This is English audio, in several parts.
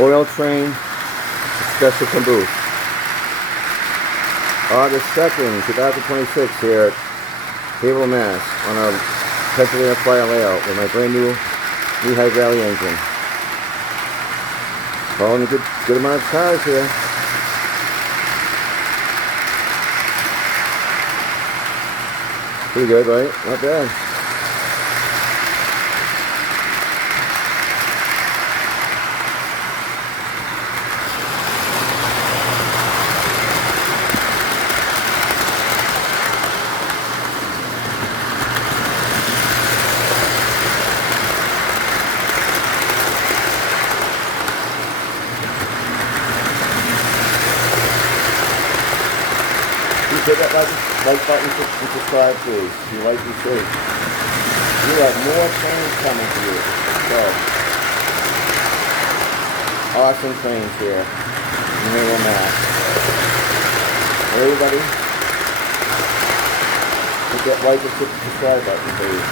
Oil train, special caboose. August 2nd, 2026 here at Haverhill, Mass. On our Pennsylvania Flyer layout with my brand new Lehigh Valley engine. Hauling a good amount of cars here. Pretty good, right? Not bad. Hit that like button and subscribe, please. If you like this shape. We have more trains coming to you. So, awesome trains here in Haverhill, Mass. Everybody, hit that like and subscribe button, please.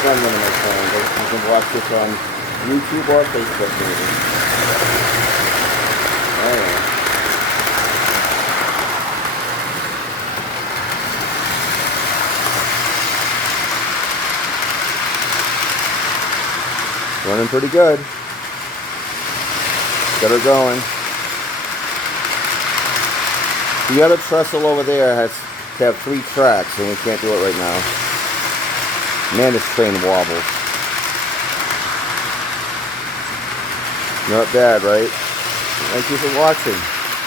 Run one of my trains. You can watch this on YouTube or Facebook, maybe. Running pretty good. Got her going. The other trestle over there has to have 3 tracks, and we can't do it right now. Man, this train wobbles. Not bad, right? Thank you for watching.